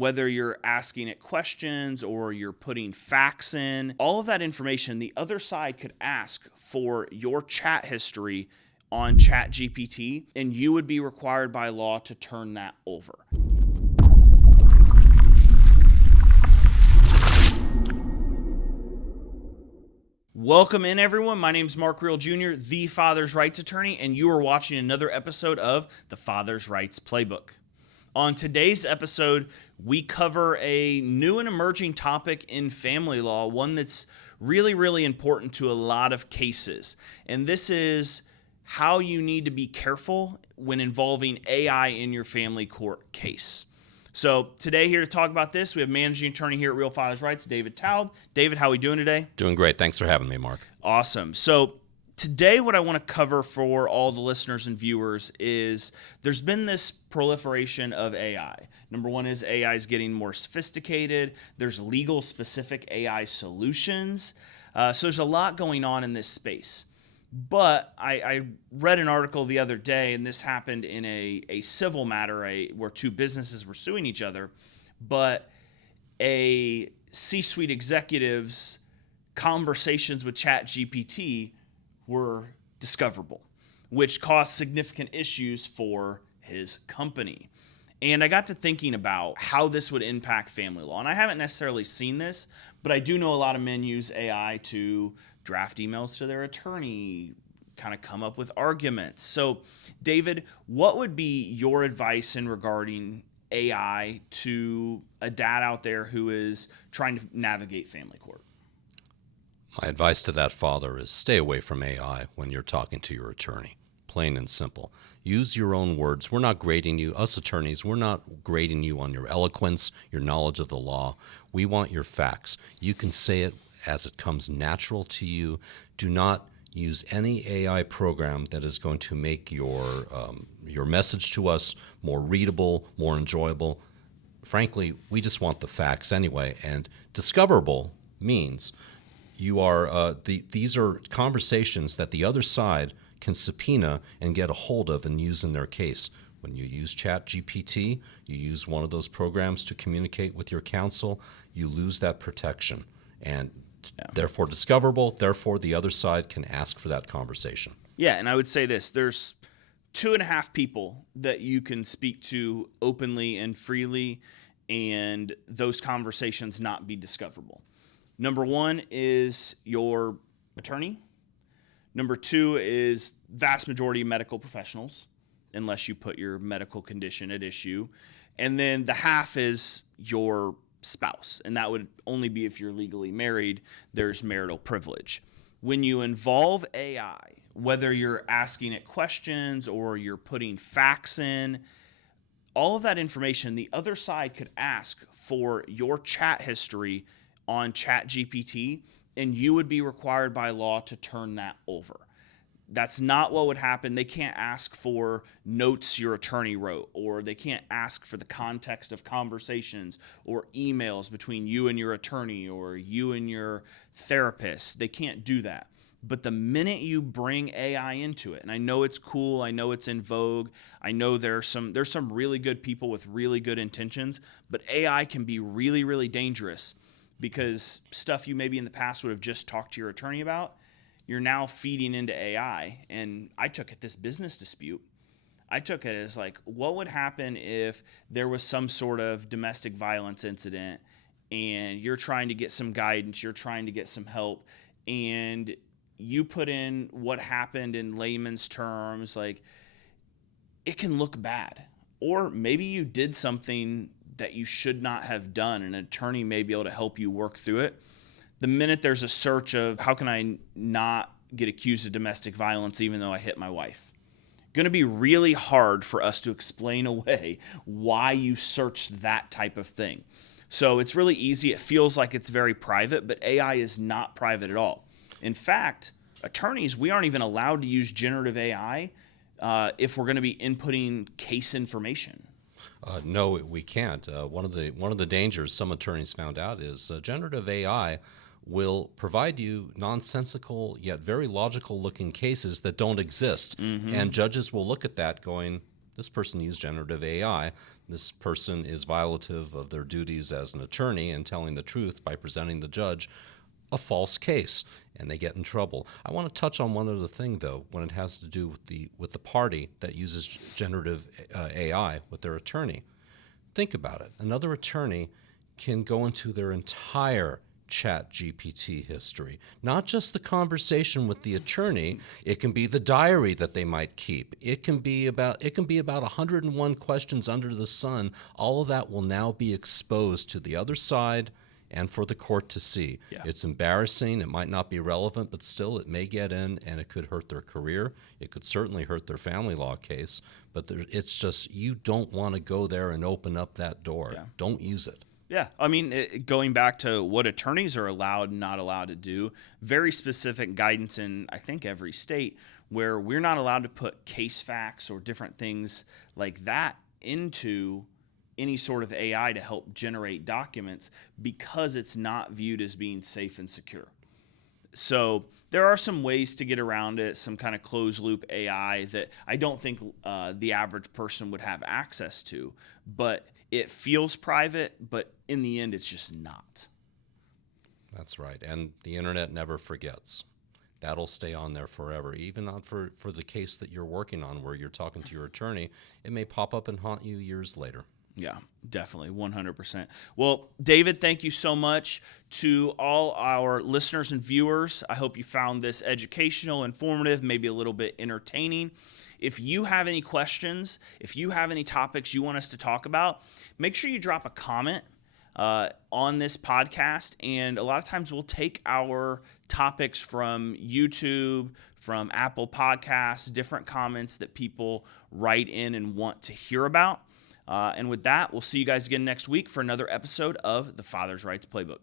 whether you're asking it questions or you're putting facts in, all of that information, the other side could ask for your chat history on ChatGPT, and you would be required by law to turn that over. Welcome in, everyone. My name is Mark Real Jr., the Father's Rights Attorney, and you are watching another episode of the Father's Rights Playbook. On today's episode, we cover a new and emerging topic in family law, one that's really, really important to a lot of cases. And this is how you need to be careful when involving AI in your family court case. So today, here to talk about this, we have managing attorney here at Real Father's Rights, David Taub. David, how are we doing today? Doing great. Thanks for having me, Mark. Awesome. So today, what I want to cover for all the listeners and viewers is there's been this proliferation of AI. Number one is AI is getting more sophisticated. There's legal specific AI solutions. So there's a lot going on in this space. But I read an article the other day, and this happened in a civil matter where two businesses were suing each other, but a C-suite executive's conversations with ChatGPT were discoverable, which caused significant issues for his company. And I got to thinking about how this would impact family law. And I haven't necessarily seen this, but I do know a lot of men use AI to draft emails to their attorney, kind of come up with arguments. So, David, what would be your advice in regarding AI to a dad out there who is trying to navigate family court? My advice to that father is stay away from AI when you're talking to your attorney. Plain and simple. Use your own words. We're not grading you. Us attorneys, we're not grading you on your eloquence, your knowledge of the law. We want your facts. You can say it as it comes natural to you. Do not use any AI program that is going to make your message to us more readable, more enjoyable. Frankly, we just want the facts anyway. And discoverable means you are these are conversations that the other side can subpoena and get a hold of and use in their case. When you use ChatGPT, you use one of those programs to communicate with your counsel, you lose that protection. And therefore discoverable, therefore the other side can ask for that conversation. Yeah, and I would say this, there's 2.5 people that you can speak to openly and freely, and those conversations not be discoverable. Number one is your attorney. Number two is vast majority of medical professionals, unless you put your medical condition at issue. And then the half is your spouse, and that would only be if you're legally married. There's marital privilege. When you involve AI, whether you're asking it questions or you're putting facts in, all of that information, the other side could ask for your chat history on ChatGPT, and you would be required by law to turn that over. That's not what would happen. They can't ask for notes your attorney wrote, or they can't ask for the context of conversations or emails between you and your attorney or you and your therapist. They can't do that. But the minute you bring AI into it, and I know it's cool, I know it's in vogue, I know there's some really good people with really good intentions, but AI can be really, really dangerous because stuff you maybe in the past would have just talked to your attorney about, you're now feeding into AI. And I took it this business dispute. I took it as like, what would happen if there was some sort of domestic violence incident and you're trying to get some guidance, you're trying to get some help, and you put in what happened in layman's terms, like it can look bad. Or maybe you did something that you should not have done, and an attorney may be able to help you work through it. The minute there's a search of how can I not get accused of domestic violence even though I hit my wife, going to be really hard for us to explain away why you searched that type of thing. So it's really easy. It feels like it's very private, but AI is not private at all. In fact, attorneys, we aren't even allowed to use generative AI if we're going to be inputting case information. No, we can't. One of the dangers some attorneys found out is generative AI will provide you nonsensical yet very logical looking cases that don't exist. Mm-hmm. And judges will look at that going, this person used generative AI. this person is violative of their duties as an attorney and telling the truth by presenting the judge a false case, and they get in trouble. I want to touch on one other thing, though, when it has to do with the party that uses generative AI with their attorney. Think about it. Another attorney can go into their entire Chat GPT history, not just the conversation with the attorney. It can be the diary that they might keep. It can be about 101 questions under the sun. All of that will now be exposed to the other side and for the court to see. Yeah. It's embarrassing. It might not be relevant, but still it may get in, and it could hurt their career. It could certainly hurt their family law case. But it's just, you don't want to go there and open up that door. Yeah. Don't use it. Yeah, I mean, going back to what attorneys are allowed and not allowed to do, very specific guidance in, I think, every state, where we're not allowed to put case facts or different things like that into any sort of AI to help generate documents because it's not viewed as being safe and secure. So there are some ways to get around it, some kind of closed loop AI that I don't think the average person would have access to, but it feels private, but in the end, it's just not. That's right. And the internet never forgets. That'll stay on there forever, even not for the case that you're working on where you're talking to your attorney. It may pop up and haunt you years later. Yeah, definitely, 100%. Well, David, thank you so much to all our listeners and viewers. I hope you found this educational, informative, maybe a little bit entertaining. If you have any questions, if you have any topics you want us to talk about, make sure you drop a comment on this podcast. And a lot of times we'll take our topics from YouTube, from Apple Podcasts, different comments that people write in and want to hear about. And with that, we'll see you guys again next week for another episode of the Father's Rights Playbook.